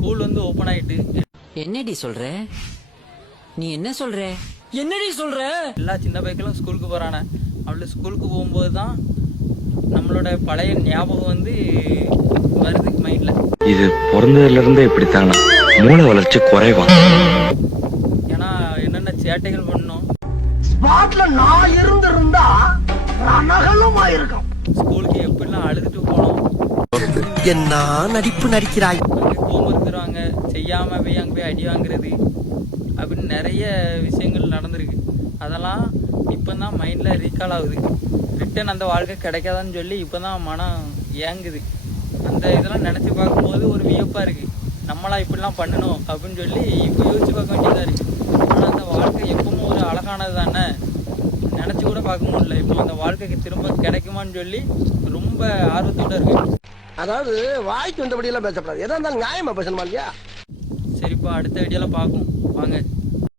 School வந்து open ஆயிட்டு. என்னடி சொல்ற? நீ என்ன சொல்ற? என்னடி சொல்ற? எல்லா சின்ன பைக்களும் ஸ்கூலுக்கு போறானே. அவளு ஸ்கூலுக்கு போகும்போது தான் நம்மளோட பழைய ஞாபகம் வந்து வருது மைண்ட்ல. இது பிறந்ததுல இருந்தே இப்படித்தானா? மூளை வளர்ச்சி குறைவா? ஏன்னா என்னென்ன சேட்டைகள் பண்ணோம். ஸ்பாட்ல நான் இருந்திருந்தா ரணகலமா இருக்கும். ஸ்கூலுக்கு எப்படிலாம் அழுதுட்டு போனோம். என்ன நடிப்பு நடிக்கிறாய். அங்கே ஹோம்ஒர்க் தருவாங்க, செய்யாம போய் அங்கே போய் அடி வாங்குறது அப்படின்னு நிறைய விஷயங்கள் நடந்திருக்கு. அதெல்லாம் இப்போதான் மைண்ட்ல ரீகால் ஆகுது. ரிட்டன் அந்த வாழ்க்கை கிடைக்காதான்னு சொல்லி இப்போதான் மனம் ஏங்குது. அந்த இதெல்லாம் நினைச்சு பார்க்கும்போது ஒரு வியப்பா இருக்கு. நம்மளா இப்படிலாம் பண்ணணும் அப்படின்னு சொல்லி இப்போ யோசிச்சு பார்க்க வேண்டியதா இருக்கு. ஆனா அந்த வாழ்க்கை எப்பவும் ஒரு அழகானது தானே, நினைச்சு கூட பார்க்க முடியல. இப்போ அந்த வாழ்க்கைக்கு திரும்ப கிடைக்குமான்னு சொல்லி ரொம்ப ஆர்வத்தோட இருக்கு. அதாவது வாய்க்கு வந்தபடி எல்லாம் பேசப்படாது. எதா இருந்தாலும் நியாயமா பேசணுமா இல்லையா? சரிப்பா, அடுத்த வீடியோல பார்ப்போம் வாங்க.